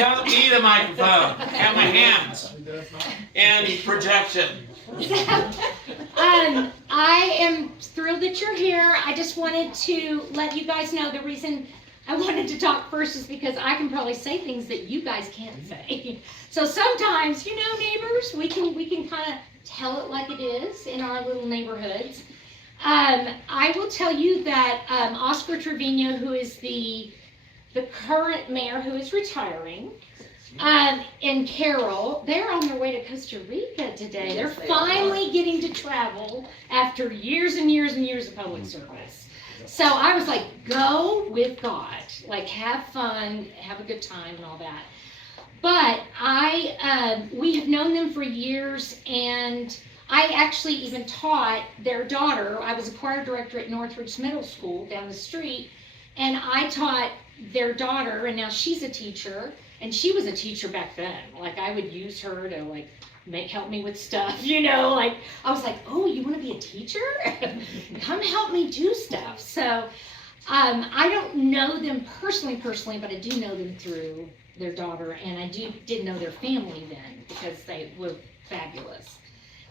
Don't need a microphone. Have my hands. And projection. I am thrilled that you're here. I just wanted to let you guys know the reason I wanted to talk first is because I can probably say things that you guys can't say. So sometimes, you know, neighbors, we can kind of tell it like it is in our little neighborhoods. I will tell you that Oscar Trevino, who is the current mayor who is retiring, and Carol, they're on their way to Costa Rica today. They're finally getting to travel after years and years and years of public service. So I was like, go with God, like have fun, have a good time and all that. But we have known them for years, and I actually even taught their daughter. I was a choir director at Northridge Middle School down the street, and I taught their daughter, and now she's a teacher, and she was a teacher back then. Like I would use her to like help me with stuff, you know, like I was like, oh, you want to be a teacher? Come help me do stuff. So I don't know them personally, but I do know them through their daughter, and I did know their family then because they were fabulous.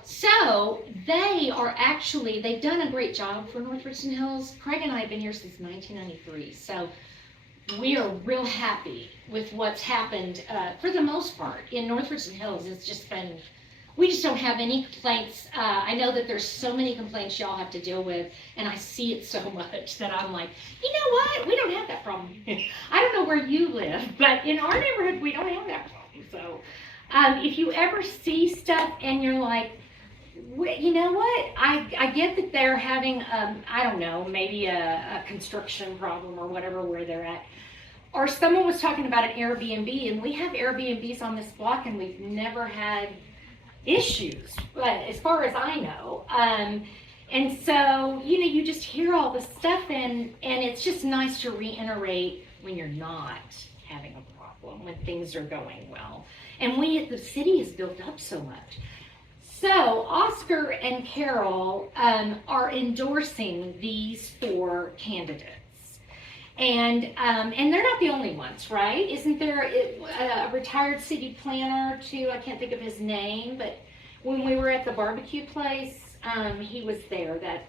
So they've done a great job for North Richland Hills. Craig and I have been here since 1993, so we are real happy with what's happened for the most part in North Richland Hills. It's just been, we just don't have any complaints. I know that there's so many complaints y'all have to deal with, and I see it so much that I'm like, you know what? We don't have that problem. I don't know where you live, but in our neighborhood, we don't have that problem. So if you ever see stuff and you're like, you know what? I get that they're having, I don't know, maybe a construction problem or whatever where they're at. Or someone was talking about an Airbnb, and we have Airbnbs on this block, and we've never had issues, but as far as I know. And so, you know, you just hear all this stuff, and it's just nice to reiterate when you're not having a problem, when things are going well. And the city is built up so much. So Oscar and Carol are endorsing these 4 candidates. And they're not the only ones, right? Isn't there a retired city planner too? I can't think of his name, but when we were at the barbecue place, he was there. That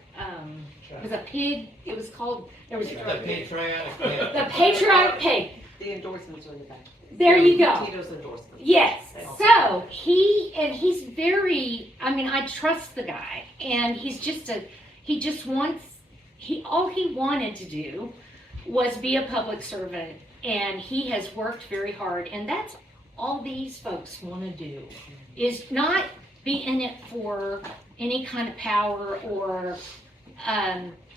was a pig. It was called, there was The patriotic pig. The patriotic pig. The endorsements are in the back. There you go. Tito's endorsement. Yes. So he's very, I mean, I trust the guy, and all he wanted to do was be a public servant, and he has worked very hard, and that's all these folks want to do, is not be in it for any kind of power or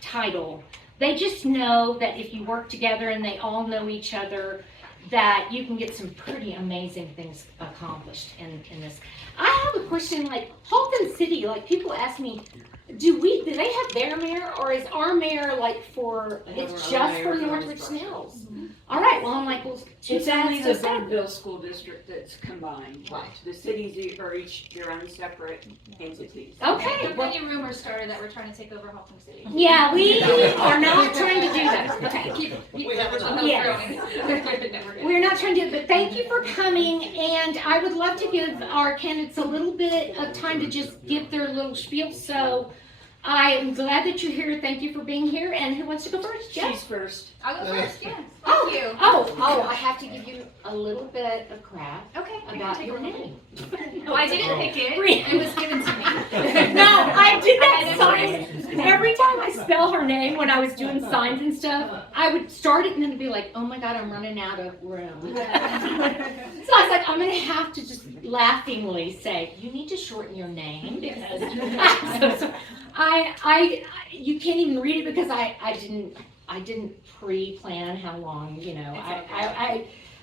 title. They just know that if you work together and they all know each other, that you can get some pretty amazing things accomplished in this. I have a question, like Halton City, like people ask me, do they have their mayor, or is our mayor like it's just for North Richland Hills? Mm-hmm. All right, well I'm like, well, It's only the Bonneville School District that's combined. Right. The cities are each their own separate entities. Okay. There have been rumors started that we're trying to take over Halton City. Yeah, we are not trying to do that. Okay. We have We're not trying to, but thank you for coming, and I would love to give our candidates a little bit of time to just give their little spiel. So I am glad that you're here. Thank you for being here. And who wants to go first? Jeff? She's first. I'll go first, yeah. Oh, Thank you. Oh, I have to give you a little bit of crap Okay. we can about take your a look. name. Well, I didn't pick it. Brianne. It was given to me. No, I did that I sign. Every time I spell her name when I was doing signs and stuff, I would start it and then be like, oh my God, I'm running out of room. So I was like, I'm going to have to just laughingly say, you need to shorten your name because you can't even read it because I didn't pre-plan how long, you know,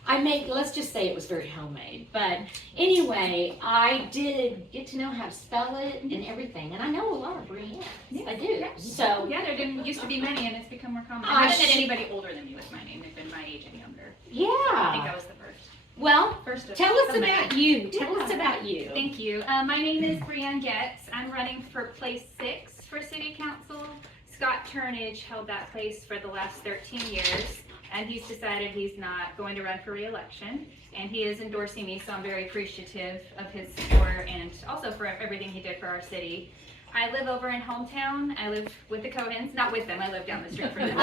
I made, let's just say it was very homemade, but anyway, I did get to know how to spell it and everything, and I know a lot of Brianne. Yeah. I do. Yeah. So Yeah, there didn't used to be many, and it's become more common. I I haven't met sh- anybody older than me with my name. They've been my age and younger. I think yeah. I was the first. Well, First of tell us of many. about you. Tell Yeah. us about you. Thank you. My name is Brianne Goetz. I'm running for place 6 for City Council. Scott Turnage held that place for the last 13 years. and he's decided he's not going to run for re-election, and he is endorsing me, so I'm very appreciative of his support and also for everything he did for our city. I live over in hometown. I live with the Cohens, not with them, I live down the street from them.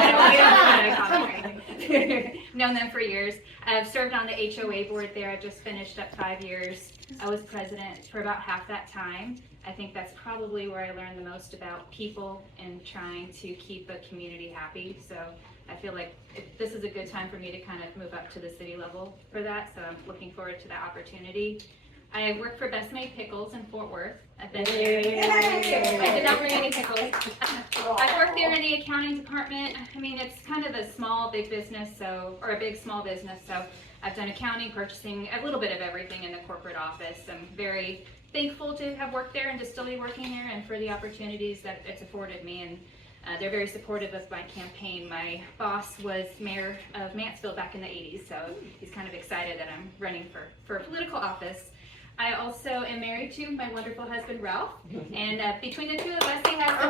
I've known them for years. I've served on the HOA board there. I just finished up 5 years. I was president for about half that time. I think that's probably where I learned the most about people and trying to keep a community happy. So I feel like this is a good time for me to kind of move up to the city level for that. So I'm looking forward to that opportunity. I work for Best Made Pickles in Fort Worth. I've been there. I did not bring any pickles. I've worked there in the accounting department. I mean, it's kind of a small, big business, or a big, small business. So I've done accounting, purchasing, a little bit of everything in the corporate office. I'm very thankful to have worked there and to still be working there and for the opportunities that it's afforded me. And they're very supportive of my campaign. My boss was mayor of Mansfield back in the 80s, so he's kind of excited that I'm running for political office. I also am married to my wonderful husband, Ralph, and between the two of us, he has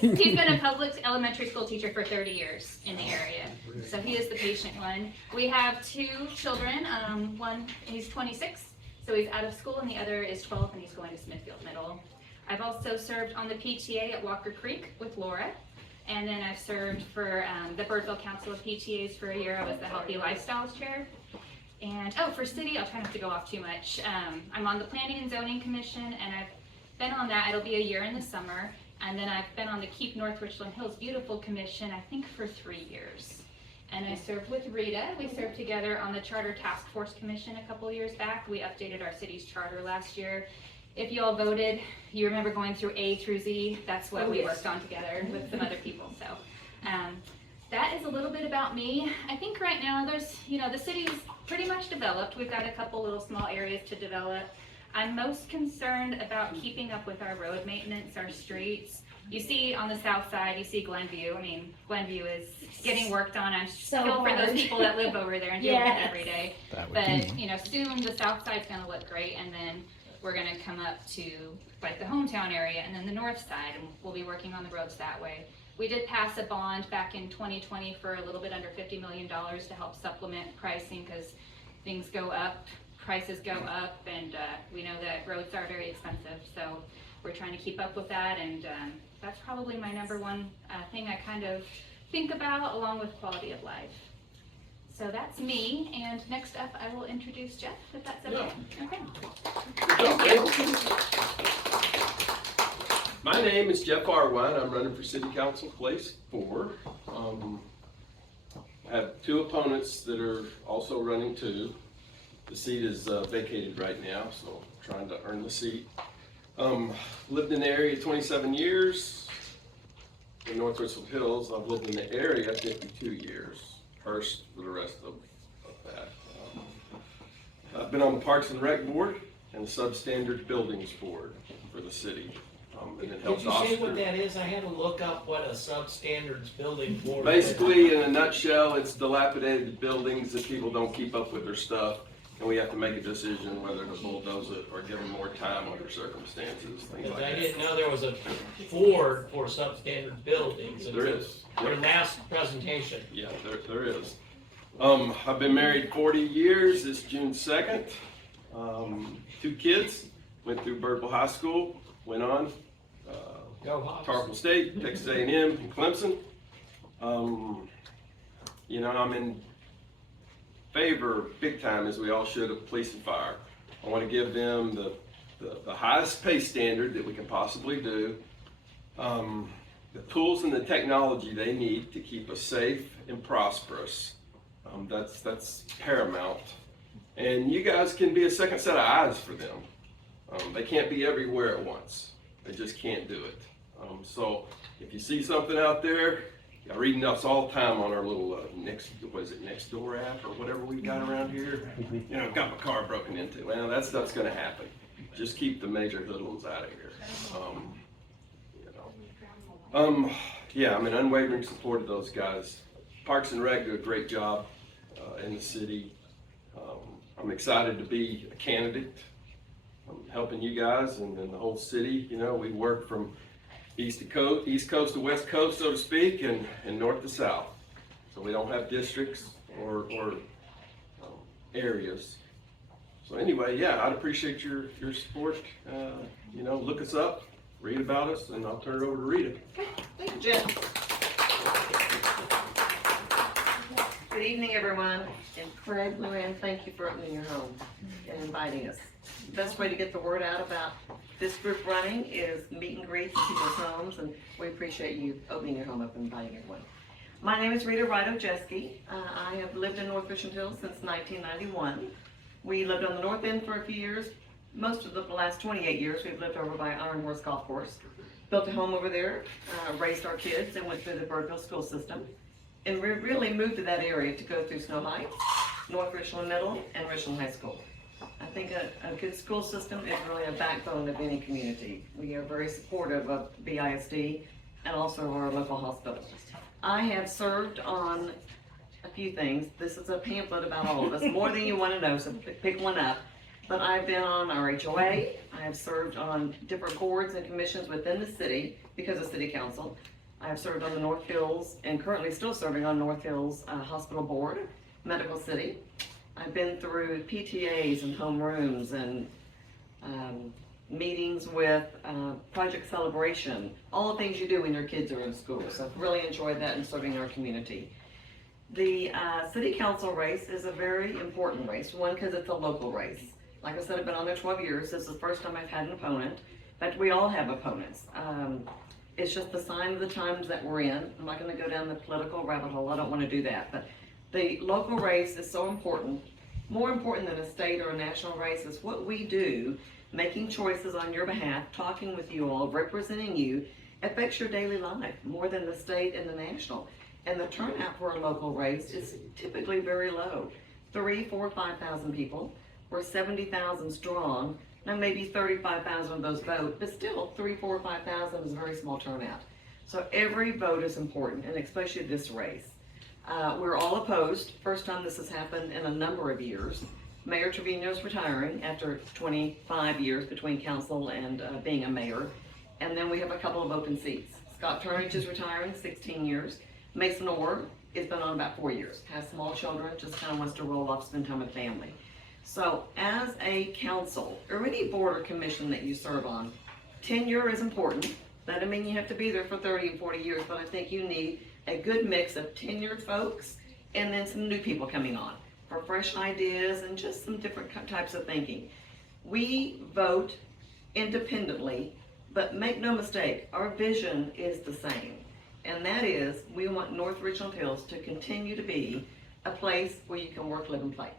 he's been a public elementary school teacher for 30 years in the area, so he is the patient one. We have 2 children. One, he's 26, so he's out of school, and the other is 12, and he's going to Smithfield Middle. I've also served on the PTA at Walker Creek with Laura. And then I've served for the Birdville Council of PTAs for a year. I was the Healthy Lifestyles Chair. And for city, I'll try not to go off too much. I'm on the Planning and Zoning Commission, and I've been on that. It'll be a year in the summer. And then I've been on the Keep North Richland Hills Beautiful Commission, I think for 3 years. And I served with Rita. We served together on the Charter Task Force Commission a couple years back. We updated our city's charter last year. If you all voted, you remember going through A through Z. That's what we worked on together with some other people. So that is a little bit about me. I think right now there's, the city's pretty much developed. We've got a couple little small areas to develop. I'm most concerned about keeping up with our road maintenance, our streets. You see on the south side, you see Glenview. I mean, Glenview is getting worked on. I'm feel for those people that live over there and deal with it every day. But soon the south side's gonna look great, and then we're going to come up to like the hometown area and then the north side, and we'll be working on the roads that way. We did pass a bond back in 2020 for a little bit under $50 million to help supplement pricing because things go up, prices go up, and we know that roads are very expensive. So we're trying to keep up with that, and that's probably my number one thing I kind of think about, along with quality of life. So that's me, and next up I will introduce Jeff, if that's okay. My name is Jeff Arwine. I'm running for City Council Place 4. I have 2 opponents that are also running too. The seat is vacated right now, so I'm trying to earn the seat. Lived in the area 27 years. In North Richland Hills, I've lived in the area 52 years. First for the rest of that. I've been on the Parks and Rec Board and the Substandard Buildings Board for the city. And it helps Did you say what that is? I had to look up what a substandards building board is. Basically, in a nutshell, it's dilapidated buildings that people don't keep up with their stuff, and we have to make a decision whether to bulldoze it or give them more time under circumstances, things like I that. didn't know there was a board for substandard buildings. There is. Your last presentation. Yeah, there is. I've been married 40 years. This June 2nd. 2 kids. Went through Birdville High School. Went on. Go Hawks. Tarleton State, Texas A&M, and Clemson. I'm in favor, big time, as we all should, of police and fire. I want to give them the highest pay standard that we can possibly do. The tools and the technology they need to keep us safe and prosperous. That's paramount. And you guys can be a second set of eyes for them. They can't be everywhere at once. They just can't do it. So if you see something out there, I'm reading us all the time on our little Nextdoor app or whatever we've got around here. Got my car broken into. Well, that stuff's going to happen. Just keep the major hoodlums out of here. I'm in unwavering support of those guys. Parks and Rec do a great job in the city. I'm excited to be a candidate. helping you guys and the whole city. You know, we work from east coast to west coast, so to speak, and north to south. So we don't have districts or areas. So anyway, yeah, I'd appreciate your support. You know, look us up, read about us, and I'll turn it over to Rita. Thank you, Jim. Good evening, everyone. And Craig, Luann, thank you for opening your home and inviting us. The best way to get the word out about this group running is meet and greets in people's homes, and we appreciate you opening your home up and inviting everyone. My name is Rita Wright Oujesky. I have lived in North Richland Hills since 1991. We lived on the north end for a few years. Most of the last 28 years, we've lived over by Iron Horse Golf Course. Built a home over there, raised our kids, and went through the Birdville school system. And we really moved to that area to go through Snow Heights, North Richland Middle, and Richland High School. I think a good school system is really a backbone of any community. We are very supportive of BISD and also our local hospitals. I have served on a few things. This is a pamphlet about all of us, more than you want to know, so pick one up. But I've been on our HOA, I have served on different boards and commissions within the city because of city council. I have served on the North Hills and currently still serving on North Hills Hospital Board, Medical City. I've been through PTAs and homerooms and meetings with Project Celebration, all the things you do when your kids are in school. So I've really enjoyed that and serving our community. The city council race is a very important race. One, because it's a local race. Like I said, I've been on there 12 years. This is the first time I've had an opponent. In fact, we all have opponents. It's just the sign of the times that we're in. I'm not going to go down the political rabbit hole. I don't want to do that. But the local race is so important. More important than a state or a national race is what we do, making choices on your behalf, talking with you all, representing you, affects your daily life more than the state and the national. And the turnout for a local race is typically very low. 3,000, 4,000, 5,000 people. We're 70,000 strong. Now maybe 35,000 of those vote, but still 3,000, 4,000, 5,000 is a very small turnout. So every vote is important, and especially this race. We're all opposed. First time this has happened in a number of years. Mayor Trevino is retiring after 25 years between council and being a mayor. And then we have a couple of open seats. Scott Turnage is retiring, 16 years. Mason Orr has been on about 4 years. Has small children, just kind of wants to roll off, spend time with family. So as a council, or any board or commission that you serve on, tenure is important. That doesn't mean you have to be there for 30 and 40 years, but I think you need a good mix of tenured folks and then some new people coming on for fresh ideas and just some different types of thinking. We vote independently, but make no mistake, our vision is the same. And that is, we want North Richland Hills to continue to be a place where you can work, live, and play.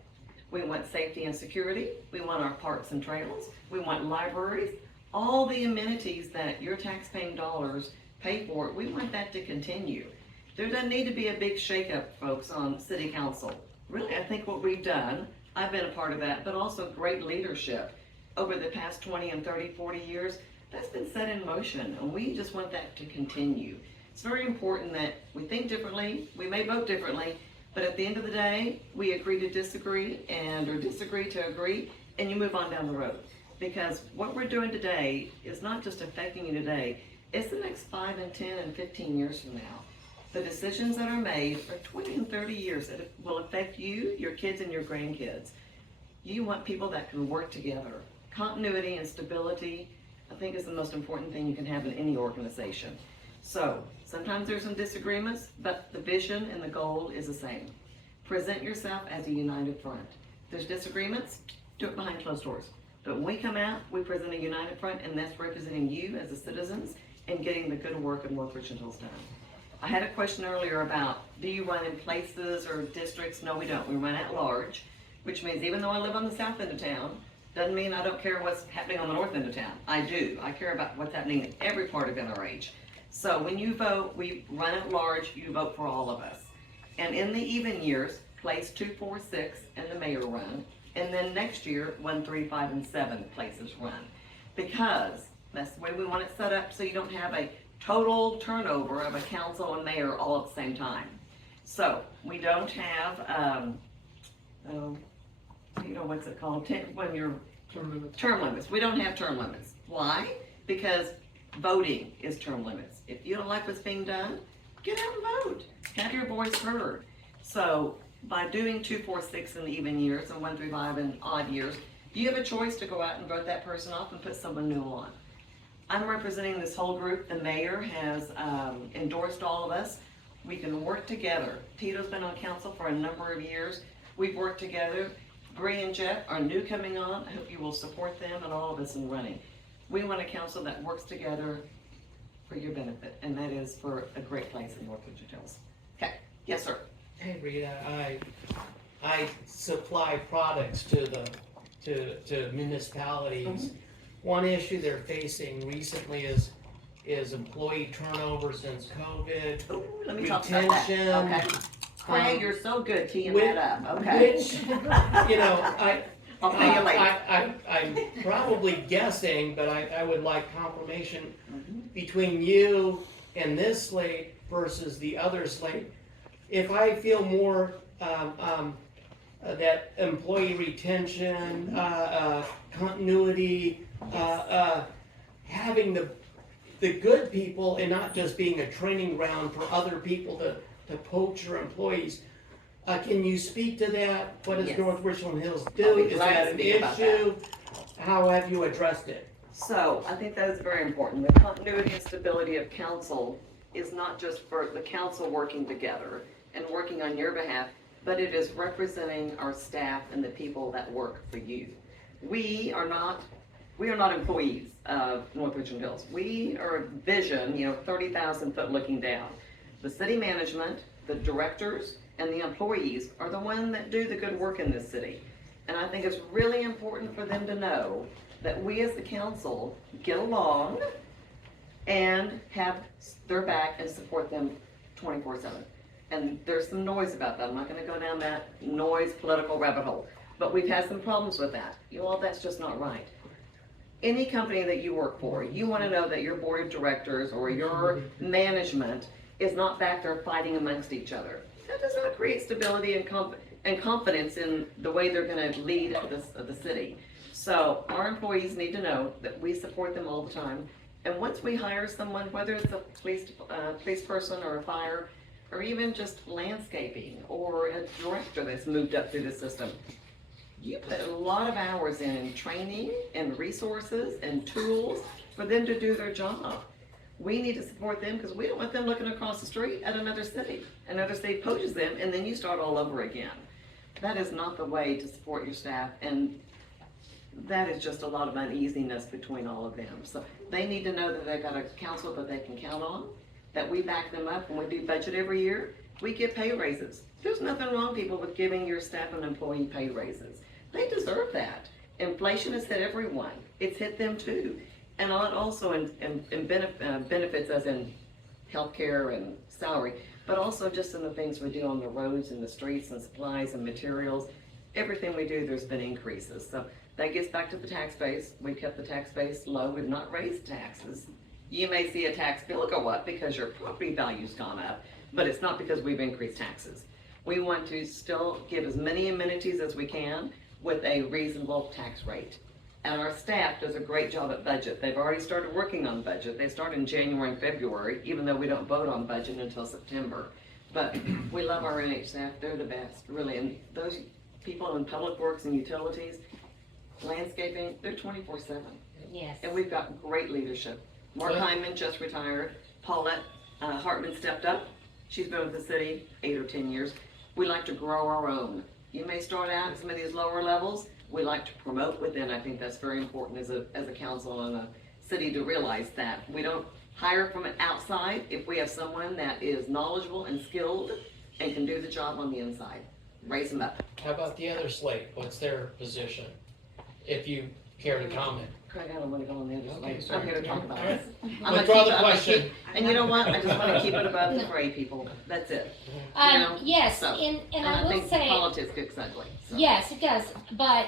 We want safety and security. We want our parks and trails. We want libraries. All the amenities that your taxpaying dollars pay for, we want that to continue. There doesn't need to be a big shakeup, folks, on city council. Really, I think what we've done, I've been a part of that, but also great leadership over the past 20 and 30, 40 years, that's been set in motion, and we just want that to continue. It's very important that we think differently, we may vote differently, but at the end of the day, we agree to disagree or disagree to agree, and you move on down the road. Because what we're doing today is not just affecting you today, it's the next 5 and 10 and 15 years from now. The decisions that are made are 20 and 30 years that will affect you, your kids, and your grandkids. You want people that can work together. Continuity and stability, I think, is the most important thing you can have in any organization. So, sometimes there's some disagreements, but the vision and the goal is the same. Present yourself as a united front. If there's disagreements, do it behind closed doors. But when we come out, we present a united front, and that's representing you as the citizens and getting the good work of North Richland Hills done. I had a question earlier about, do you run in places or districts? No, we don't. We run at large, which means even though I live on the south end of town, doesn't mean I don't care what's happening on the north end of town. I do. I care about what's happening in every part of NRH. So when you vote, we run at large, you vote for all of us. And in the even years, place 2, 4, 6, and the mayor run. And then next year, 1, 3, 5, and 7 places run. Because that's the way we want it set up, so you don't have a total turnover of a council and mayor all at the same time. So we don't have, what's it called? When you're Term limits. We don't have term limits. Why? Because voting is term limits. If you don't like what's being done, get out and vote. Have your voice heard. So by doing 2, 4, 6 in even years and 1 through 5 in odd years, you have a choice to go out and vote that person off and put someone new on. I'm representing this whole group. The mayor has endorsed all of us. We can work together. Tito's been on council for a number of years. We've worked together. Bree and Jeff are new coming on. I hope you will support them and all of us in running. We want a council that works together for your benefit, and that is for a great place in North Richland Hills. Okay, yes, sir. Hey Rita, I supply products to municipalities. One issue they're facing recently is employee turnover since COVID. Ooh, let me talk about that. Retention. Okay. Craig, you're so good teeing Which- that up. Okay. Which, you know, I'll pay you later. I'm probably guessing, but I would like confirmation Mhm. between you and this slate versus the other slate. If I feel more, that employee retention, continuity, having the good people and not just being a training ground for other people to poach your employees. Can you speak to that? What does Yes. North Richland Hills I'll do? be Is glad that to an speak about issue? How have you addressed it? So, I think that is very important. The continuity and stability of council is not just for the council working together and working on your behalf, but it is representing our staff and the people that work for you. We are not employees of North Richland Hills. We are a vision, 30,000 foot looking down. The city management, the directors, and the employees are the ones that do the good work in this city. And I think it's really important for them to know that we as the council get along and have their back and support them 24/7. And there's some noise about that. I'm not gonna go down that noise political rabbit hole, but we've had some problems with that. That's just not right. Any company that you work for, you wanna know that your board of directors or your management is not back there fighting amongst each other. That does not create stability and confidence in the way they're gonna lead the city. So our employees need to know that we support them all the time. And once we hire someone, whether it's a police person or a fire, or even just landscaping or a director that's moved up through the system, you put a lot of hours in training and resources and tools for them to do their job. We need to support them because we don't want them looking across the street at another city. Another state poaches them and then you start all over again. That is not the way to support your staff, and that is just a lot of uneasiness between all of them. So they need to know that they've got a council that they can count on, that we back them up. When we do budget every year, we give pay raises. There's nothing wrong, people, with giving your staff and employee pay raises. They deserve that. Inflation has hit everyone. It's hit them too. And it also benefits us in healthcare and salary, but also just in the things we do on the roads and the streets and supplies and materials. Everything we do, there's been increases. So that gets back to the tax base. We've kept the tax base low. We've not raised taxes. You may see a tax bill go up because your property value's gone up, but it's not because we've increased taxes. We want to still give as many amenities as we can with a reasonable tax rate. And our staff does a great job at budget. They've already started working on budget. They start in January and February, even though we don't vote on budget until September. But we love our NRH staff. They're the best, really. And those people in public works and utilities, landscaping, they're 24/7. Yes. And we've got great leadership. Mark Hyman just retired. Paulette Hartman stepped up. She's been with the city 8 or 10 years. We like to grow our own. You may start out at some of these lower levels. We like to promote within. I think that's very important as a council and a city to realize that. We don't hire from outside if we have someone that is knowledgeable and skilled and can do the job on the inside. Raise them up. How about the other slate? What's their position? If you care to comment. Craig, I don't want to go on the other Okay, side. I'm here to talk about All right. this. I'm gonna Withdraw keep the it- I'm gonna question. keep- And you know what? I just want to keep it above the fray, people. That's it. know, Yes, so, and And I I will think say, politics gets ugly. So. yes, it does, but,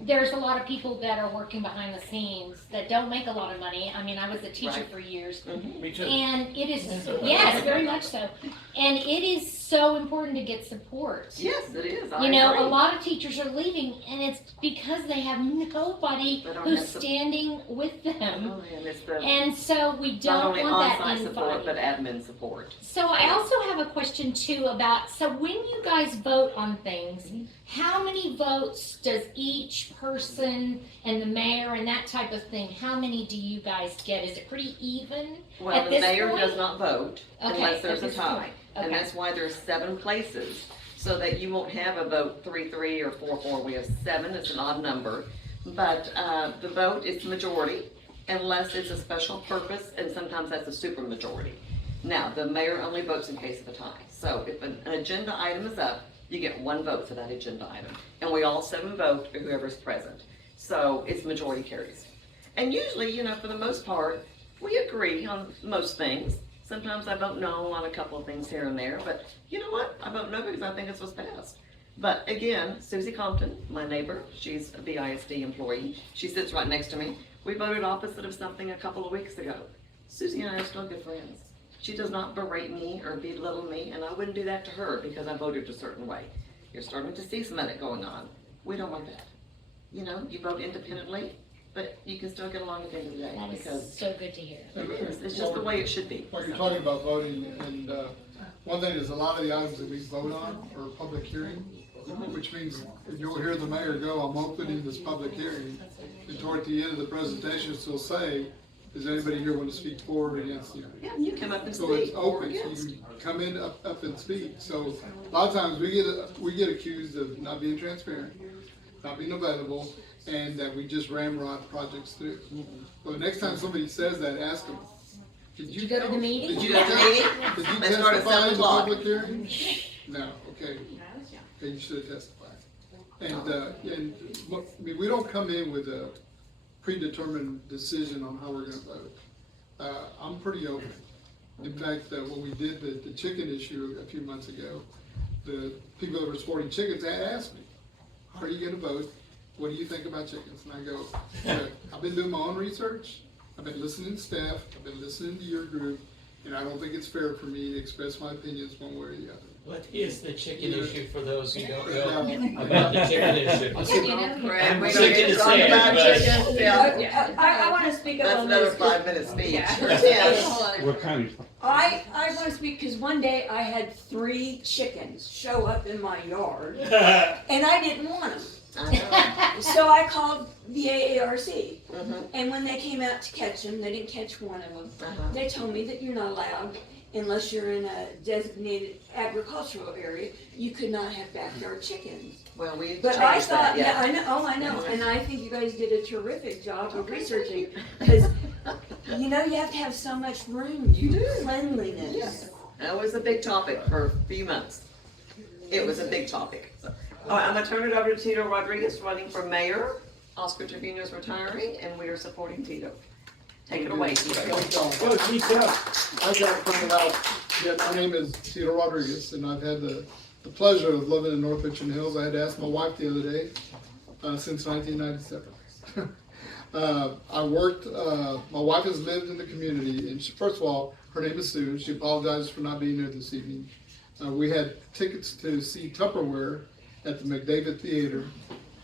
there's a lot of people that are working behind the scenes that don't make a lot of money. I mean, I was a teacher Right. for years. Me too. And it is, yes, very much so. And it is so important to get support. Yes, it is. I You know, agree. a lot of teachers are leaving, and it's because they have nobody They don't who's have sup- standing with them. Oh, and it's the, And so we not don't only want that on-site support, but anybody. admin support. So I also have a question too about, so when you guys vote on things, how many votes does each person and the mayor and that type of thing, how many do you guys get? Is it pretty even? Well, At the this mayor point? does not vote Okay, unless there's at a this tie. point. And Okay. that's why there's 7 places, so that you won't have a vote 3-3 or 4-4. We have 7, it's an odd number. But the vote is majority unless it's a special purpose, and sometimes that's a super majority. Now, the mayor only votes in case of a tie. So if an agenda item is up, you get 1 vote for that agenda item. And we all 7 vote for whoever's present. So it's majority carries. And usually, you know, for the most part, we agree on most things. Sometimes I vote no on a couple of things here and there, but you know what? I vote no because I think it's what's best. But again, Susie Compton, my neighbor, she's a BISD employee. She sits right next to me. We voted opposite of something a couple of weeks ago. Susie and I are still good friends. She does not berate me or belittle me, and I wouldn't do that to her because I voted a certain way. You're starting to see some of that going on. We don't want that. You know, you vote independently, but you can still get along at the end of the day That because is so good to hear. it is. It's just the way it should be. Well, you're talking about voting, and one thing is a lot of the items that we vote on are public hearing, which means you'll hear the mayor go, I'm opening this public hearing, and toward the end of the presentation, she'll say, does anybody here want to speak for or against you? Yeah, you come up and So it's speak or open, so against. you can come in up and speak. So a lot of times we get accused of not being transparent, not being available, and that we just ramrod projects through. Well, the next time somebody says that, ask them, did you go to the meeting? Did You you go to the meeting? Did you They start at testify 7 in the o'clock. public hearing? No, okay. Okay, you should have testified. And I mean, we don't come in with a predetermined decision on how we're gonna vote. I'm pretty open. In fact, when we did the chicken issue a few months ago, the people that were supporting chickens had asked me, how are you gonna vote? What do you think about chickens? And I go, I've been doing my own research, I've been listening to staff, I've been listening to your group, and I don't think it's fair for me to express my opinions one way or the other. What is the chicken issue for those who don't know about the chicken issue? I said, Fred, we I'm don't sick get to to talk say it, about but- chickens. Yeah. I want to speak up That's on another this. 5-minute speech Yeah. or 10. What kind of? I want to speak because one day I had 3 chickens show up in my yard and I didn't want them. I know. So I called the AARC, Mhm. and when they came out to catch them, they didn't catch one of them. Uh-huh. They told me that you're not allowed, unless you're in a designated agricultural area, you could not have backyard chickens. Well, we But I changed thought, that, yeah, yeah. I know, and I think you guys did a terrific job of researching, because, you know, you have to have so much room. You do. Cleanliness. Yes. That was a big topic for a few months. It was a big topic. So, all right, I'm gonna turn it over to Tito Rodriguez, running for mayor. Oscar Trevino is retiring, and we are supporting Tito. Take it away, Tito. Well, keep up. I got to find out that my name is Tito Rodriguez, and I've had the pleasure of living in North Richland Hills. I had to ask my wife the other day, since 1997. I worked, my wife has lived in the community, and first of all, her name is Sue. She apologizes for not being here this evening. We had tickets to see Tupperware at the McDavid Theater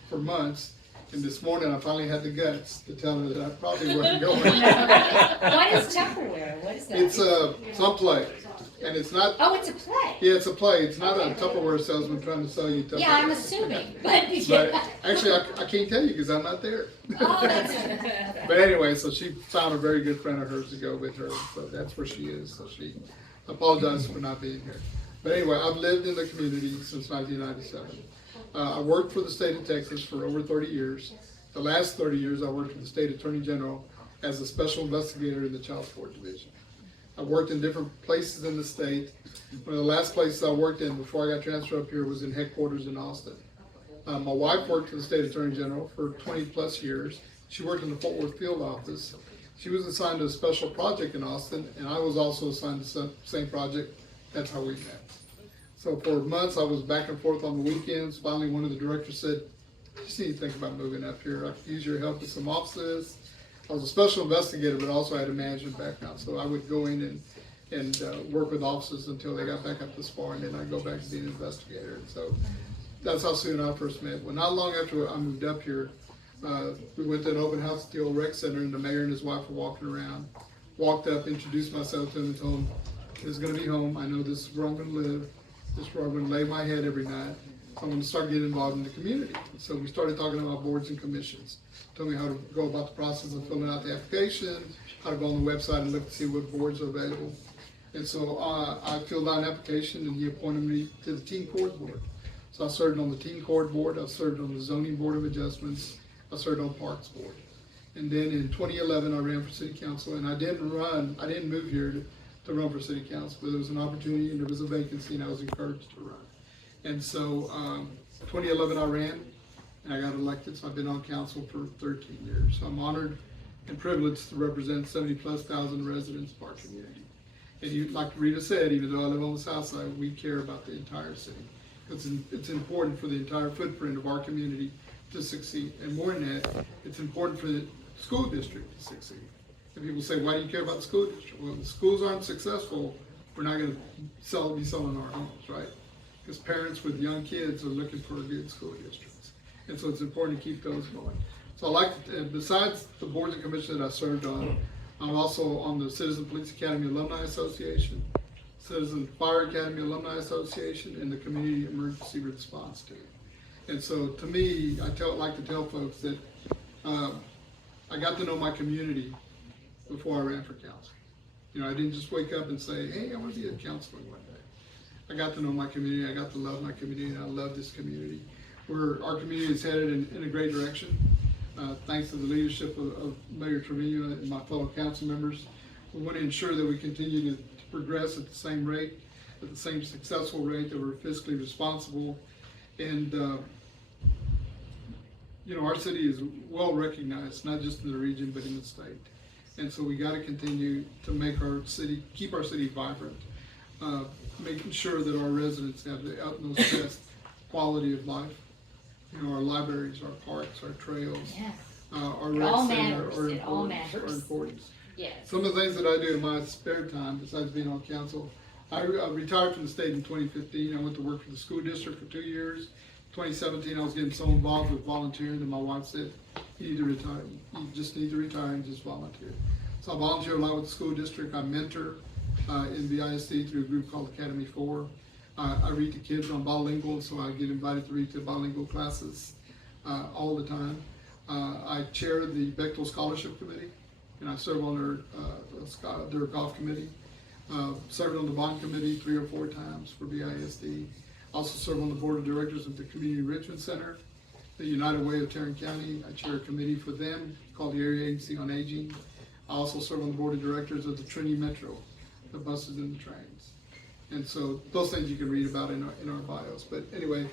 for months. And this morning, I finally had the guts to tell her that I probably wasn't going. What is Tupperware? What is that? It's some play, and it's not. Oh, it's a play. Yeah, it's a play. It's not a Tupperware salesman trying to sell you Tupperware. Yeah, I'm assuming, but. But actually, I can't tell you because I'm not there. Oh, that's. But anyway, so she found a very good friend of hers to go with her, so that's where she is. So she apologizes for not being here. But anyway, I've lived in the community since 1997. I worked for the state of Texas for over 30 years. The last 30 years, I worked for the state attorney general as a special investigator in the child support division. I worked in different places in the state. One of the last places I worked in before I got transferred up here was in headquarters in Austin. My wife worked for the state attorney general for 20 plus years. She worked in the Fort Worth field office. She was assigned to a special project in Austin, and I was also assigned to the same project. That's how we met. So for months, I was back and forth on the weekends. Finally, one of the directors said, just need to think about moving up here. I could use your help with some offices. I was a special investigator, but also had a management background, so I would go in and work with officers until they got back up to SPAR, and then I'd go back to being an investigator. And so that's how soon I first met. Well, not long after I moved up here, we went to an open house at the old rec center, and the mayor and his wife were walking around. Walked up, introduced myself to him, and told him, "This is gonna be home. I know this is where I'm gonna live. This is where I'm gonna lay my head every night. So I'm gonna start getting involved in the community." So we started talking about boards and commissions. Told me how to go about the process of filling out the application, how to go on the website and look to see what boards are available. And so I filled out an application, and he appointed me to the teen court board. So I served on the teen court board, I served on the zoning board of adjustments, I served on parks board. And then in 2011, I ran for city council, and I didn't move here to run for city council, but there was an opportunity and there was a vacancy, and I was encouraged to run. And so 2011 I ran, and I got elected, so I've been on council for 13 years. So I'm honored and privileged to represent 70,000+ residents of our community. And you, like Rita said, even though I live on the south side, we care about the entire city. It's important for the entire footprint of our community to succeed. And more than that, it's important for the school district to succeed. And people say, why do you care about the school district? Well, if the schools aren't successful, we're not gonna be selling our homes, right? Because parents with young kids are looking for good school districts. And so it's important to keep those going. So I like to, besides the boards and commissions that I served on, I'm also on the Citizen Police Academy Alumni Association, Citizen Fire Academy Alumni Association, and the Community Emergency Response Team. And so to me, I like to tell folks that I got to know my community before I ran for council. You know, I didn't just wake up and say, hey, I want to be a councilor one day. I got to know my community, I got to love my community, and I love this community. Our community is headed in a great direction. Thanks to the leadership of Mayor Trevino and my fellow council members. We want to ensure that we continue to progress at the same rate, at the same successful rate, that we're fiscally responsible. And you know, our city is well recognized, not just in the region, but in the state. And so we got to continue to make our city, keep our city vibrant, making sure that our residents have the utmost best quality of life. You know, our libraries, our parks, our trails, Yes. our It rec all center matters. are It all important. matters. Are important. Yes. Some of the things that I do in my spare time, besides being on council, I retired from the state in 2015. I went to work for the school district for 2 years. 2017, I was getting so involved with volunteering that my wife said, you need to retire. You just need to retire and just volunteer. So I volunteer a lot with the school district. I mentor in the ISD through a group called Academy 4. I read to kids on bilingual, so I get invited to read to bilingual classes all the time. I chair the Bechtel Scholarship Committee, and I serve on their golf committee. Served on the bond committee 3 or 4 times for BISD. Also serve on the board of directors of the Community Enrichment Center, the United Way of Tarrant County. I chair a committee for them called the Area Agency on Aging. I also serve on the board of directors of the Trinity Metro, the buses and the trains. And so those things you can read about in our bios. But anyway,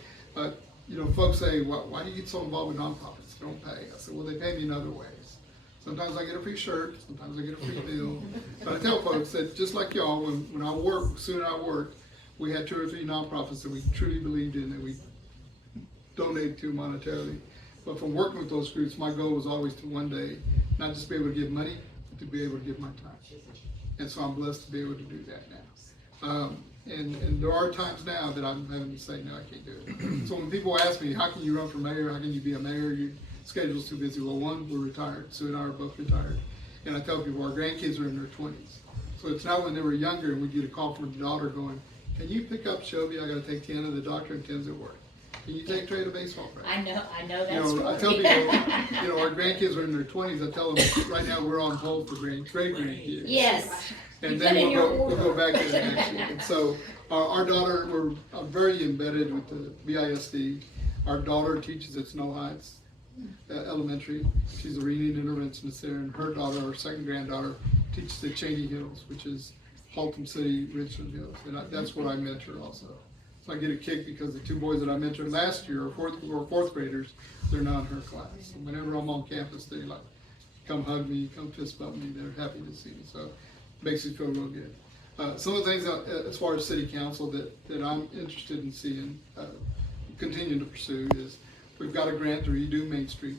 you know, folks say, why do you get so involved with nonprofits? They don't pay. I said, well, they pay me in other ways. Sometimes I get a free shirt, sometimes I get a free meal. But I tell folks that just like y'all, when I worked, soon I worked, we had 2 or 3 nonprofits that we truly believed in, that we donated to monetarily. But from working with those groups, my goal was always to one day not just be able to give money, but to be able to give my time. And so I'm blessed to be able to do that now. And there are times now that I'm having to say, no, I can't do it. So when people ask me, how can you run for mayor? How can you be a mayor? Your schedule's too busy. Well, one, we're retired. Sue and I are both retired. And I tell people our grandkids are in their 20s. So it's not when they were younger and we get a call from the daughter going, can you pick up Shelby? I gotta take Tiana to the doctor and Tim's at work. Can you take Trey to baseball practice? I know that You know, story. I tell people, you know, our grandkids are in their 20s. I tell them right now we're on hold for great grandkids. Yes. And You then put in your we'll go order. back to the next year. And so our daughter, we're very embedded with the BISD. Our daughter teaches at Snow Heights Elementary. She's a reading interventionist there, and her daughter, our second granddaughter, teaches at Cheney Hills, which is Haltom City, Richland Hills. And that's what I mentor also. So I get a kick because the 2 boys that I mentored last year are fourth graders. They're now in her class. And whenever I'm on campus, they like come hug me, come fist bump me. They're happy to see me. So it makes me feel real good. Some of the things as far as city council that I'm interested in seeing, continuing to pursue is we've got a grant to redo Main Street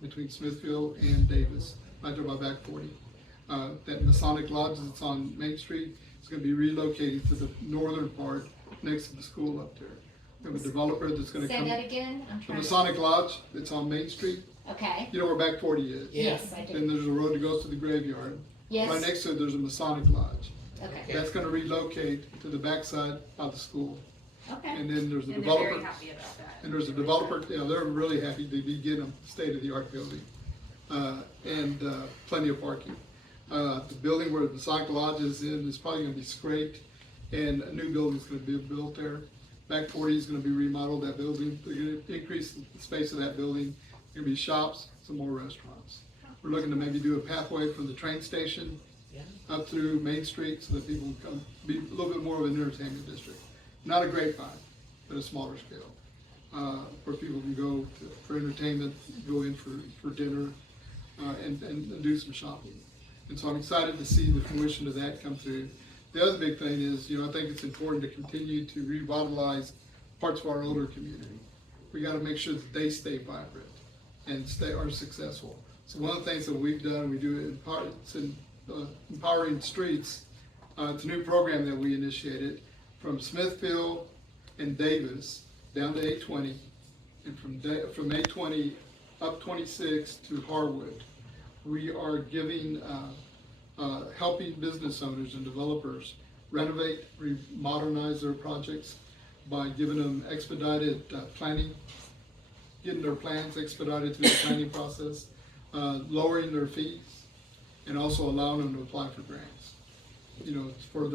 between Smithfield and Davis, right there by back 40. That Masonic Lodge that's on Main Street is gonna be relocated to the northern part next to the school up there. We have a developer that's gonna Say come. that again, I'm The trying to. Masonic Lodge that's on Main Street, Okay, you know where back 40 is? yes, I Then do, there's a road that goes to the graveyard. Right yes, next to it, there's a Masonic Lodge. okay, That's gonna relocate to the backside of the school. okay. And then there's a And they're very developer, happy about that. and there's a developer, they're really happy to be getting a state-of-the-art building. And plenty of parking. The building where the Masonic Lodge is in is probably gonna be scraped, and a new building's gonna be built there. Back 40 is gonna be remodeled, that building, they're gonna increase the space of that building, gonna be shops, some more restaurants. We're looking to maybe do a pathway from the train station up through Main Street so that people can come, be a little bit more of an entertainment district. Not a grapevine, but a smaller scale, where people can go for entertainment, go in for dinner, and do some shopping. And so I'm excited to see the fruition of that come through. The other big thing is, I think it's important to continue to revitalize parts of our older community. We gotta make sure that they stay vibrant and are successful. So one of the things that we've done, we do it in part, it's in Empowering Streets. It's a new program that we initiated from Smithfield and Davis down to 820, and from 820 up 26 to Harwood. We are giving, helping business owners and developers renovate, modernize their projects by giving them expedited planning, getting their plans expedited through the planning process, lowering their fees, and also allowing them to apply for grants, for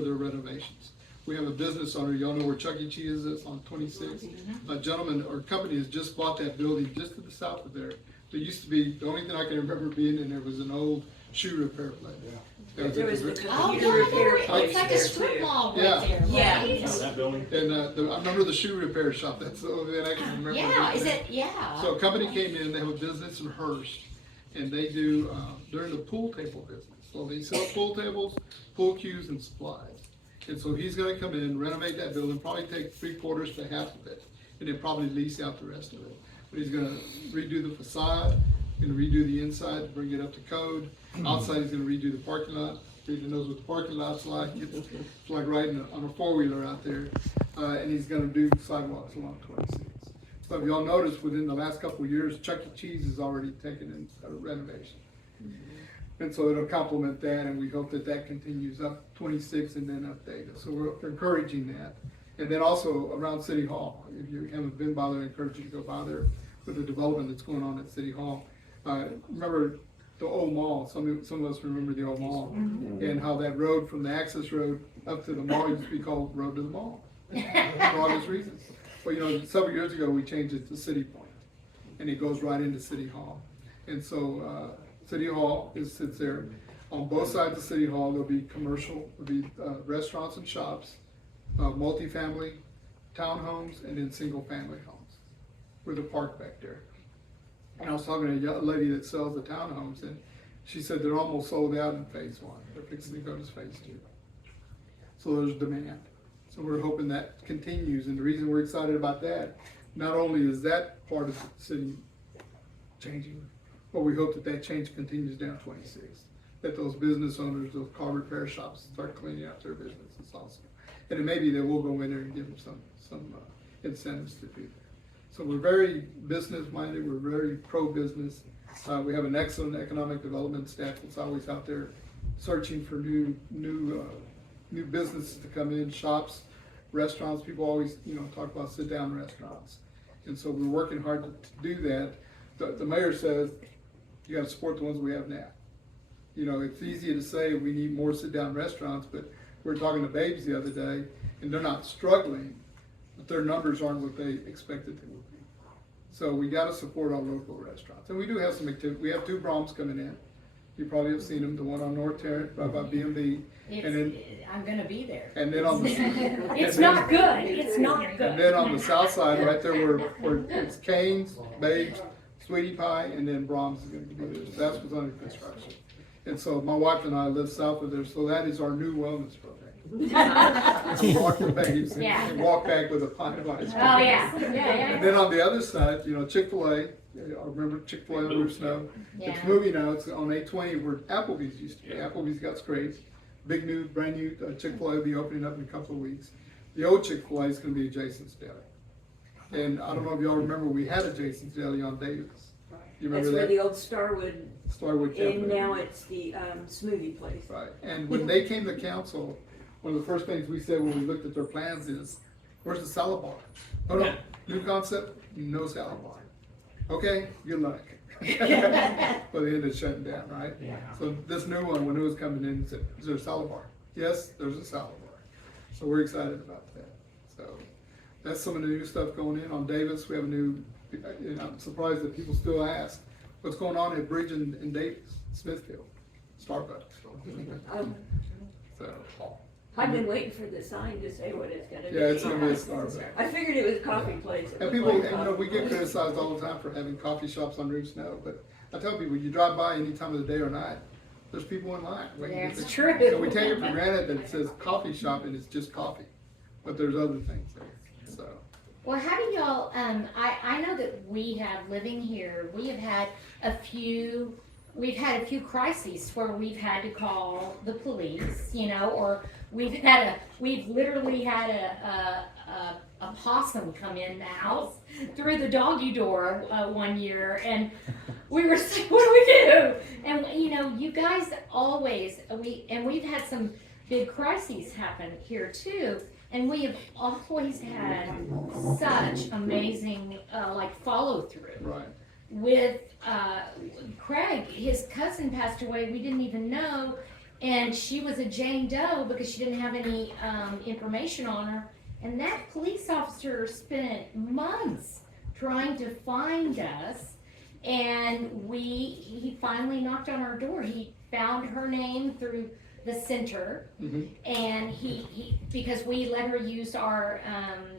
their renovations. We have a business owner, y'all know where Chuck E. Cheese is on 26. A gentleman or company has just bought that building just to the south of there. There used to be, the only thing I can remember being in there was an old shoe repair place. There was the Oh, computer yeah, repair it's place like a there strip too. mall Yeah. right there, Yeah. right? That building? And I remember the shoe repair shop, that's the only thing I can remember. Yeah, is it, yeah. So a company came in, they have a business in Hearst, and they do, they're in the pool table business. So they sell pool tables, pool cues, and supplies. And so he's gonna come in, renovate that building, probably take 3/4 to half of it, and then probably lease out the rest of it. But he's gonna redo the facade, gonna redo the inside, bring it up to code. Outside, he's gonna redo the parking lot. Rita knows what the parking lot's like. It's like riding on a 4-wheeler out there. And he's gonna do sidewalks along 26. So if y'all noticed, within the last couple of years, Chuck E. Cheese has already taken in a renovation. And so it'll complement that, and we hope that that continues up 26 and then up Davis. So we're encouraging that. And then also around City Hall, if you haven't been by there, I encourage you to go by there with the development that's going on at City Hall. Remember the old mall, some of us remember the old mall, and how that road from the access road up to the mall used to be called Road to the Mall, for obvious reasons. Well, several years ago, we changed it to City Point, and it goes right into City Hall. And so, City Hall sits there. On both sides of City Hall, there'll be commercial, there'll be restaurants and shops, multifamily, townhomes, and then single-family homes with a park back there. And I was talking to a lady that sells the townhomes, and she said they're almost sold out in phase 1. They're fixing to go to phase 2. So there's demand. So we're hoping that continues, and the reason we're excited about that, not only is that part of the city changing, but we hope that that change continues down 26. That those business owners, those car repair shops start cleaning up their businesses also. And then maybe they will go in there and give them some incentives to do that. So we're very business-minded, we're very pro-business. We have an excellent economic development staff that's always out there searching for new businesses to come in, shops, restaurants. People always, talk about sit-down restaurants. And so we're working hard to do that. The mayor says, you gotta support the ones we have now. It's easy to say we need more sit-down restaurants, but we were talking to Babes the other day, and they're not struggling, but their numbers aren't what they expected they would be. So we gotta support our local restaurants. And we do have some activity. We have 2 Brahms coming in. You probably have seen them, the one on North Tarrant, right by BMB. And then, I'm gonna be there. and then on the. It's not good, it's not And good. then on the south side, right there where it's Cane's, Babes, Sweetie Pie, and then Brahms is gonna be there. So that's what's under construction. And so my wife and I live south of there, so that is our new wellness program. Walk the babes and, Yeah. and walk back with a pint of ice Oh, cream. yeah, yeah, And yeah, then on the other side, Chick-fil-A, I remember Chick-fil-A on Route Snow. yeah. It's moving now, it's on 820 where Applebee's used to be. Applebee's got scrapes. Brand new Chick-fil-A will be opening up in a couple of weeks. The old Chick-fil-A is gonna be Jason's Deli. And I don't know if y'all remember, we had a Jason's Deli on Davis. You That's remember where that? the old Starwood, Starwood and Cafe. now it's the smoothie place. Right, and when they came to council, one of the first things we said when we looked at their plans is, where's the salad bar? Oh no, new concept, no salad bar. Okay, good luck. Well, they ended up shutting down, right? Yeah. So this new one, when it was coming in, said, is there a salad bar? Yes, there's a salad bar. So we're excited about that. So that's some of the new stuff going in. On Davis, we have a new, I'm surprised that people still ask, what's going on at Bridge in Davis, Smithfield, Starbucks. So, I've been waiting for the sign to say what it's gonna be. yeah, it's gonna be a Starbucks. I figured it was a coffee place. It And was people, like and, coffee. we get criticized all the time for having coffee shops on Route Snow, but I tell people, you drive by any time of the day or night, there's people in line. That's And true. we take it for granted that it says coffee shop and it's just coffee, but there's other things there, so. Well, how do y'all, I know that we have, living here, we have had a few crises where we've had to call the police, or we've literally had a possum come in the house through the doggy door, one year, and we were like, what do we do? And, you guys always, we've had some big crises happen here too. And we have always had such amazing, follow through. Right. With Craig, his cousin passed away, we didn't even know, and she was a Jane Doe because she didn't have any information on her. And that police officer spent months trying to find us, and he finally knocked on our door. He found her name through the center, Mhm. and he because we let her use our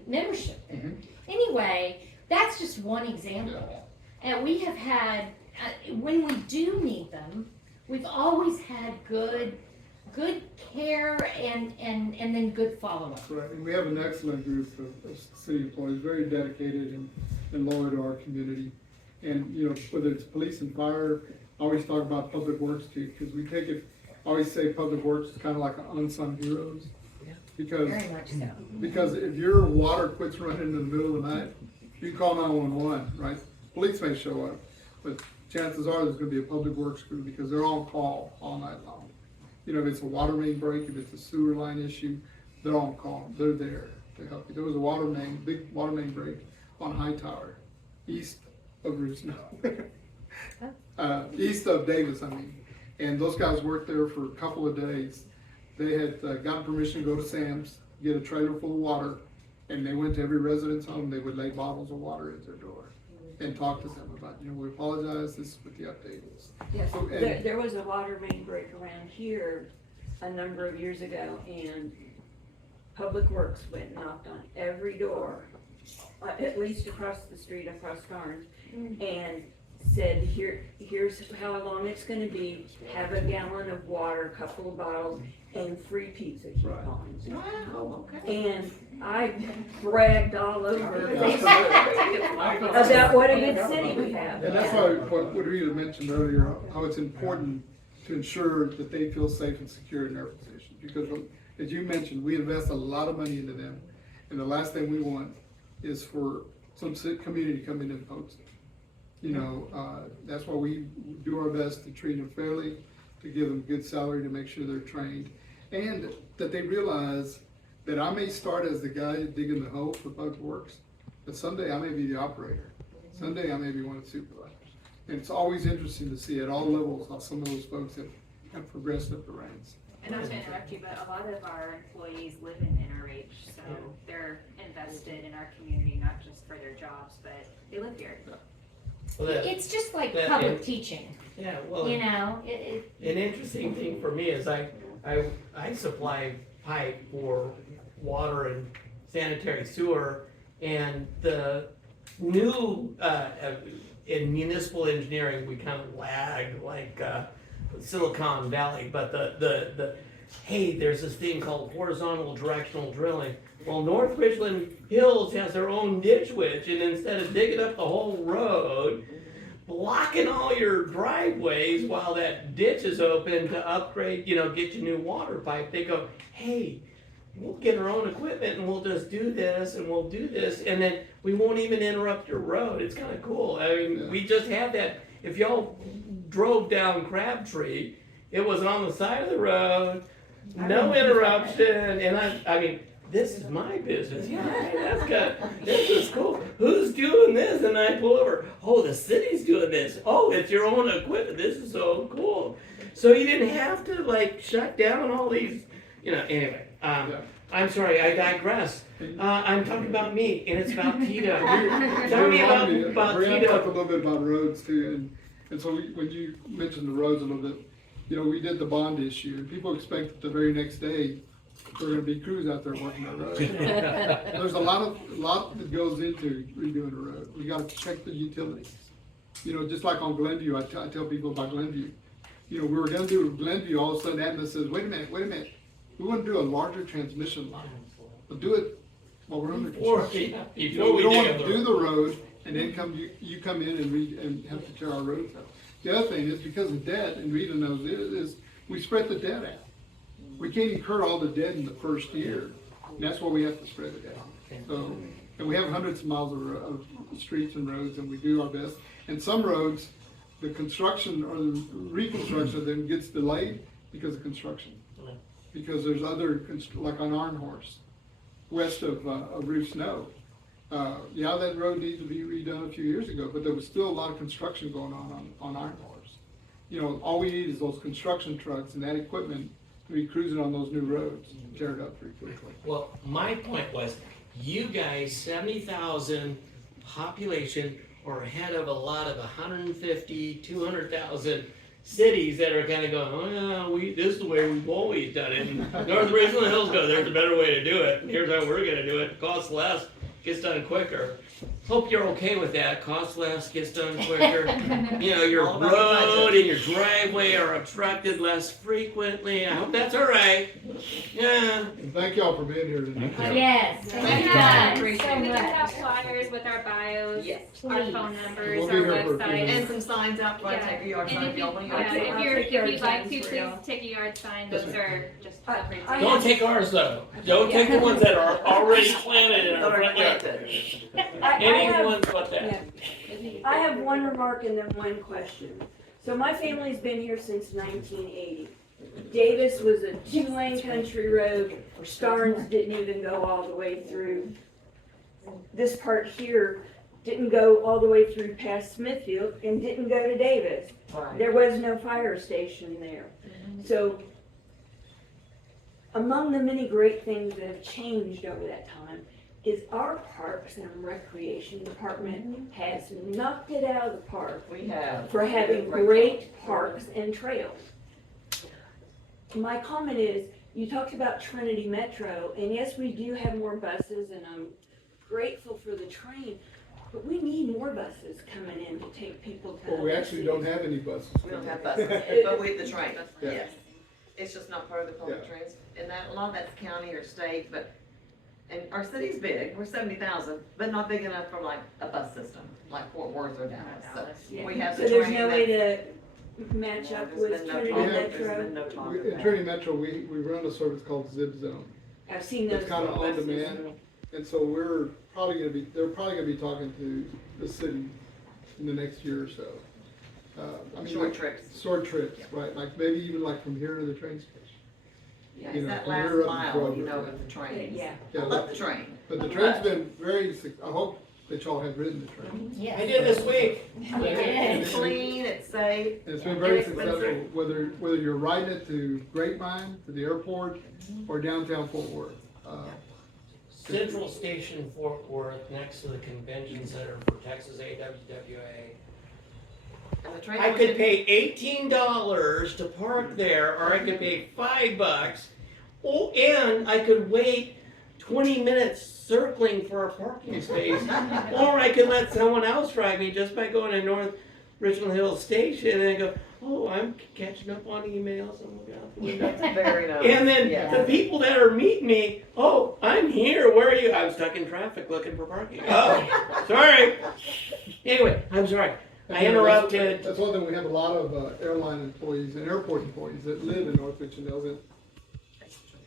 membership there. Mhm. Anyway, that's just one example. And we have had, when we do need them, we've always had good care and then good follow-up. Right, and we have an excellent group of city employees, very dedicated and loyal to our community. And, whether it's police and fire, I always talk about public works too, because we take it, I always say public works is kind of like unsung heroes. Because, Very much so. because if your water quits running in the middle of the night, you call 911, right? Police may show up, but chances are there's gonna be a public works crew because they're on call all night long. If it's a water main break, if it's a sewer line issue, they're on call, they're there to help you. There was a big water main break on Hightower, east of Route Snow. East of Davis, I mean. And those guys worked there for a couple of days. They had gotten permission to go to Sam's, get a trailer full of water, and they went to every resident's home. They would lay bottles of water at their door and talk to them about, we apologize, this is what the update is. Yes, So, and- there was a water main break around here a number of years ago, and Public Works went and knocked on every door, at least across the street, across Garnes, and said, here's how long it's gonna be, have a gallon of water, a couple of bottles, and free pizza coupons. Wow, okay. And I bragged all over about what a good city we have. And that's why, what Rita mentioned earlier, how it's important to ensure that they feel safe and secure in their position. Because as you mentioned, we invest a lot of money into them, and the last thing we want is for some community to come in and poach them. That's why we do our best to treat them fairly, to give them good salary, to make sure they're trained, and that they realize that I may start as the guy digging the hole for Public Works, but someday I may be the operator. Someday I may be one of the supervisors. And it's always interesting to see at all levels how some of those folks have progressed up the ranks. And not to interrupt you, but a lot of our employees live in NRH, so they're invested in our community, not just for their jobs, but they live here. Well, It's just like that- public teaching, yeah, well, an interesting thing for me is I supply pipe for water and sanitary sewer, and the new, in municipal engineering, we kind of lag like Silicon Valley, but hey, there's this thing called horizontal directional drilling. Well, North Richland Hills has their own ditch witch, and instead of digging up the whole road, blocking all your driveways while that ditch is open to upgrade, get you new water pipe, they go, hey, we'll get our own equipment and we'll just do this and we'll do this, and then we won't even interrupt your road. It's kind of cool. I mean, we just had that. If y'all drove down Crabtree, it was on the side of the road, no interruption, and I mean, this is my business. Yeah, hey, that's good. This is cool. Who's doing this? And I pull over. Oh, the city's doing this. Oh, it's your own equipment. This is so cool. So you didn't have to shut down all these, anyway. I'm sorry, I digress. I'm talking about me, and it's about Tito. Tell me about Brianne Tito. talked a little bit about roads too, and so when you mentioned the roads a little bit, we did the bond issue, and people expect that the very next day there are going to be crews out there working the road. There's a lot that goes into redoing a road. We got to check the utilities. Just like on Glenview, I tell people about Glenview. We were going to do Glenview, all of a sudden Atlas says, wait a minute. We want to do a larger transmission line. We'll do it while we're under construction. We don't want to do the road and then you come in and have to tear our roads up. The other thing is because of debt, and Rita knows this, is we spread the debt out. We can't incur all the debt in the first year, and that's why we have to spread it out. So, and we have hundreds of miles of streets and roads, and we do our best. And some roads, the construction or the reconstruction of them gets delayed because of construction. Because there's other, like on Iron Horse, west of Reef Snow. That road needed to be redone a few years ago, but there was still a lot of construction going on Iron Horse. All we need is those construction trucks and that equipment to be cruising on those new roads, tear it up pretty quickly. Well, my point was, you guys, 70,000 population, are ahead of a lot of 150, 200,000 cities that are kind of going, oh yeah, this is the way we've always done it. And North Richland Hills go, there's a better way to do it. Here's how we're going to do it. Costs less, gets done quicker. Hope you're okay with that. Costs less, gets done quicker. Your All about the road budget. and your driveway are obstructed less frequently. I hope that's all right. Yeah. And thank y'all for being here tonight. Yes, We thank you have, guys we so do have much. flyers with our bios, Yes. our phone numbers, We'll our be here for a few website. minutes. And some signs out front, take a yard And sign if if you, y'all want. if you'd like to, signs for please y'all. take a yard sign, Yes, those ma'am. are just feel free to. Don't take ours though. Don't take the ones that are already planted in our front yard. Any ones but that. I have one remark and then one question. So my family's been here since 1980. Davis was a 2-lane country road. Starnes didn't even go all the way through. This part here didn't go all the way through past Smithfield and didn't go to Davis. There was no fire station there. So among the many great things that have changed over that time is our Parks and Recreation Department has knocked it out of the park We have. for having great parks and trails. My comment is, you talked about Trinity Metro, and yes, we do have more buses, and I'm grateful for the train, but we need more buses coming in to take people to. Well, we actually don't have any buses. We don't have buses, but we have the train, Yeah. yes. It's just not part of the public Yeah. trains, and that, a lot of that's county or state, and our city's big, we're 70,000, but not big enough for like a bus system, like Fort Worth or Dallas, so Yeah. we have So the there's train. no way to match up There's with been no Trinity talk- Metro. There's been Metro? no talk of In that. Trinity Metro, we run a service called Zip Zone. I've seen those. It's kind of on buses. demand, and so they're probably gonna be talking to the city in the next year or so. Short trips. Short trips, right, like maybe even like from here to the train station. Yeah, You it's know, that from last here up to mile, Grover. with the trains. Yeah. I love the train. But the train's been I hope that y'all have ridden the train. I did this week. It's clean, it's safe. And it's been very Inexpensive. successful, whether you're riding it to Grapevine, to the airport, or downtown Fort Worth. Central Station, Fort Worth, next to the convention center for Texas AWWA. And the train. I could pay $18 to park there, or I could pay $5. Oh, and I could wait 20 minutes circling for a parking space, or I could let someone else drive me just by going to North Richland Hills Station and go, oh, I'm catching up on emails and look out the window. Very nice. And then Yeah. the people that are meeting me, oh, I'm here, where are you? I'm stuck in traffic looking for parking. Oh, sorry. Anyway, I'm sorry. I interrupted. That's one thing, we have a lot of airline employees and airport employees that live in North Richland Hills. And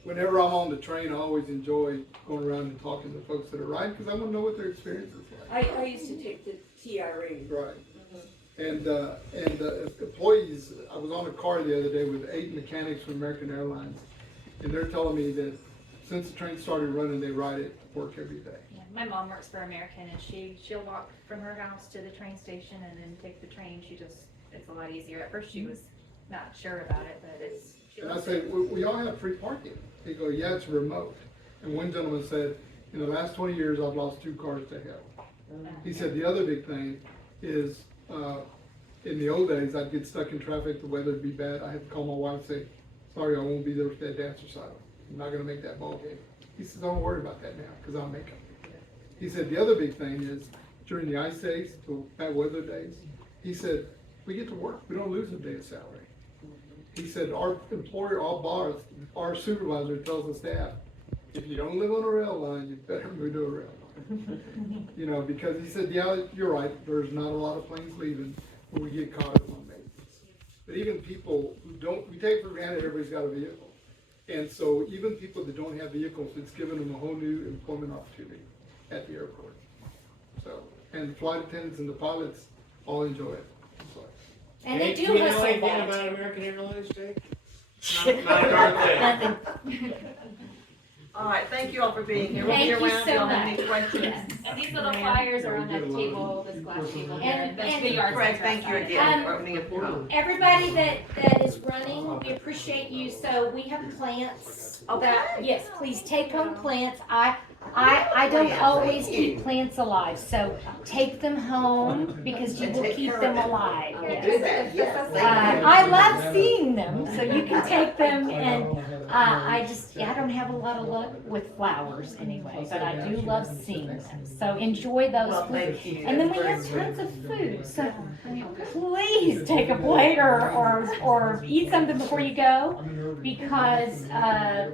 whenever I'm on the train, I always enjoy going around and talking to folks that are riding, because I want to know what their experience is like. I used to take the TRE. Right. And employees, I was on a car the other day with 8 mechanics from American Airlines, and they're telling me that since the train started running, they ride it to work every day. Yeah, my mom works for American, and she'll walk from her house to the train station and then take the train. It's a lot easier. At first she was not sure about it, but she And I loves say, it. we all have free parking. They go, yeah, it's remote. And one gentleman said, in the last 20 years, I've lost 2 cars to hell. He said the other big thing is, in the old days, I'd get stuck in traffic, the weather'd be bad, I had to call my wife and say, sorry, I won't be there for that dance recital. I'm not gonna make that ball game. He says, don't worry about that now, because I'll make it. He said the other big thing is, during the ice days, the bad weather days, he said, we get to work, we don't lose a day of salary. He said, our employer, our boss, our supervisor tells the staff, if you don't live on a rail line, you better move to a rail line. You know, because he said, yeah, you're right, there's not a lot of planes leaving, but we get caught up on maintenance. But even people who don't, we take for granted everybody's got a vehicle. And so even people that don't have vehicles, it's given them a whole new employment opportunity at the airport. So, and the flight attendants and the pilots all enjoy it. So, And they Hey, do you know hustle anything that. about American Airlines, Jake? Not a darn thing. Nothing. All right, thank you all for being here. We'll Thank be you around if so y'all have any much. questions. Yes. And these little flyers are on that table, this glass table here. And- That's and- the yard Greg, signs thank you outside. again for opening up your home. Everybody that is running, we appreciate you. So we have plants. That, yes, please take home plants. I don't always keep plants alive, so take them home because you will keep them alive. Yes. I love seeing them, so you can take them and, I don't have a lot of luck with flowers anyway, but I do love seeing them. So enjoy those. Well, thank you. And then we have tons of food, so please take a plate or eat something before you go, because,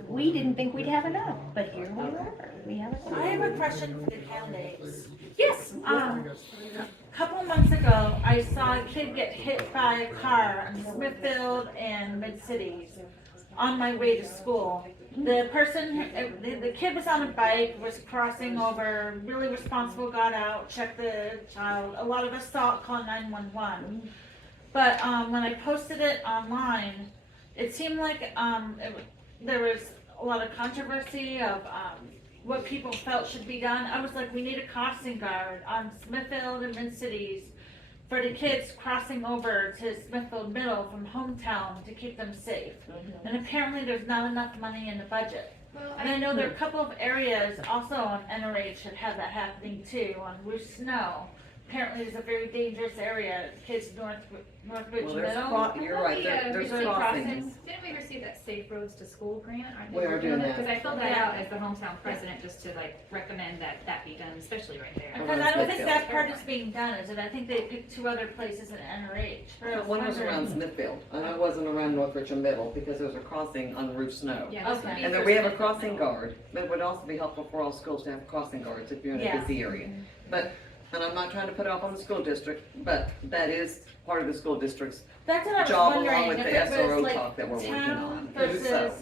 we didn't think we'd have enough, but here we are. We have enough. I have a question for the candidates. Yes, A couple months ago, I saw a kid get hit by a car in Smithfield and Mid-Cities on my way to school. The kid was on a bike, was crossing over, really responsible, got out, checked the child. A lot of us saw it, called 911. But when I posted it online, it seemed like there was a lot of controversy of what people felt should be done. I was like, we need a crossing guard on Smithfield and Mid-Cities for the kids crossing over to Smithfield Middle from hometown to keep them safe. And apparently there's not enough money in the budget. And I know there are a couple of areas also on NRH that have that happening too, on Roos Snow. Apparently it's a very dangerous area, kids North Ridge Well, Middle. you're right, there's Recently crossings. Didn't we receive that Safe Roads to School grant? Aren't We are doing that. Because I filled that out as the hometown president, just to like recommend that be done, especially right there. Because I don't think that part is being done, is it? I think they picked 2 other places in NRH. One was around Smithfield, and I wasn't around North Richland Middle, because there's a crossing on Root Snow. Yeah, this would Okay. be And then for we have a Smithfield crossing Middle. guard, but it would also be helpful for all schools to have crossing guards if you're in a Yeah. busy area. But, and I'm not trying to put it off on the school district, but that is part of the school district's That's what I was job, along wondering, with if the it was SRO like talk that we're working town on. versus, So,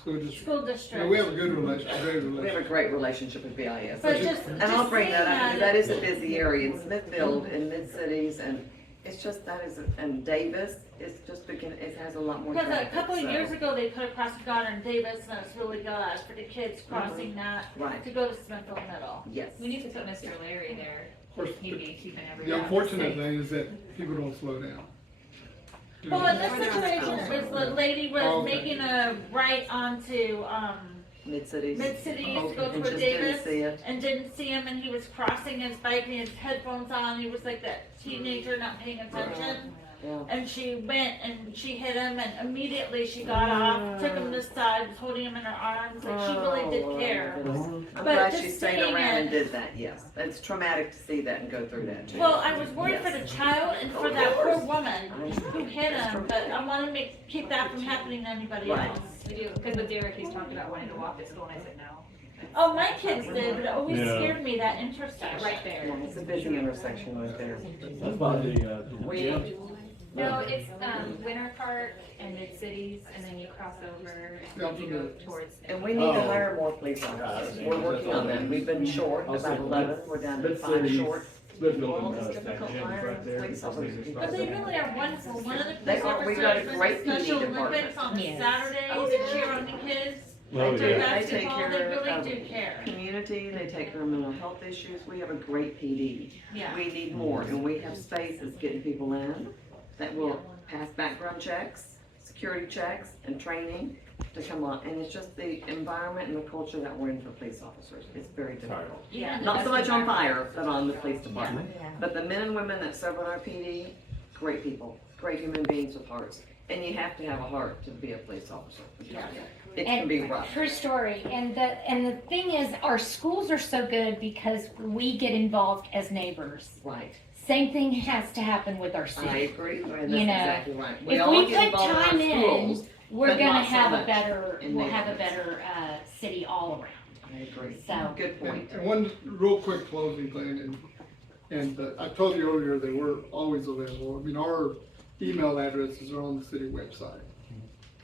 school district. school Yeah, district. we have a good relationship, great we have a relationship. great relationship with BIS. But just And I'll bring that up, because seeing that is a busy area in Smithfield, in Mid-Cities, and it's just, and Davis, it's just it has a lot more Because traffic. a couple of so- years ago, they put a crossing guard in Davis, and it's really good for the kids crossing that Right, to go to Smithfield Middle. yes. We need to put Mr. Larry there. Of course, He'd be keeping the everyone unfortunate safe. thing is that people don't slow down. You Well, know, in this situation, it was the lady was Okay. making a right onto, Mid-Cities. Mid-Cities to go And toward just didn't Davis, see it. and didn't see him, and he was crossing his bike, and he had headphones on, he was like that teenager not paying attention. Yeah. And she went and she hit him, and immediately she got off, took him to the side, was holding him in her arms, like she really did care. I'm But glad just she stayed seeing around and it- did that, yes. It's traumatic to see that and go through that too. Well, I was worried for the child and for that poor woman who hit him, but I want to keep that from happening to anybody Right. else. We do, because with Derek, he's talked about wanting to walk to school, and I said no. Oh, my kids did, but it always Yeah. scared me, that intersection. Right there. Yeah, it's a busy intersection right there. That's about the We- No, it's, Winter Park and Mid-Cities, and then you cross over and you go towards. And we need to hire more police officers. We're working on that. We've been short, about 11, we're down to 5 short. Well, it's difficult hiring police officers. But they really are wonderful. One of the They police are. We've got a officers great went to PD Special department. Olympics on Yes. Saturdays to cheer on the kids. Oh, They do yeah. They take basketball, they care really of do care. community, they take care of mental health issues. We have a great PD. Yeah. We need more, and we have spaces getting people in that will pass background checks, security checks, and training to come on. And it's just the environment and the culture that we're in for police officers. It's very difficult. Yeah. Not so much on fire, but on the police department. But the men and women that serve on our PD, great people, great human beings with hearts. And you have to have a heart to be a police officer. It can be rough. True story. And the thing is, our schools are so good because we get involved as neighbors. Right. Same thing has to happen with our I city. agree, and that's You know, exactly right. We If all we get put involved in time our in, schools. we're but gonna not so have a much better, in we'll have a neighborhoods. better, city all around. I agree. So- Good point. And one real quick closing thing, and I told you earlier that we're always available. I mean, our email addresses are on the city website.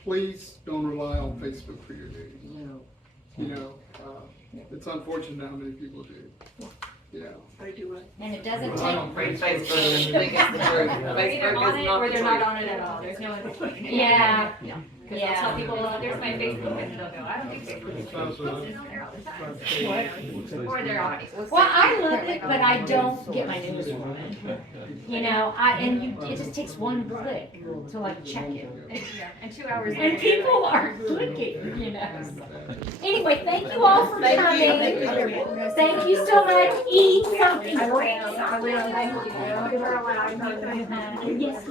Please don't rely on Facebook for your news. No, You know, it's unfortunate how many people do. You know, I do it. And it doesn't I take, don't Read Facebook and think it's the truth. They're either Facebook on is it not or the they're not truth. on it at all. There's no in between. yeah, Because they'll tell people, well, there's my Facebook, and they'll go, I don't think Facebook is sounds like- It's on there all the time. Or they're on Facebook. well, I love it, but I don't get my news from it. You know, it just takes one click to like check it. Yeah, and 2 hours. And later, people are clicking, you know. Anyway, thank you all for coming. Thank you so much. Eat something great. Yes,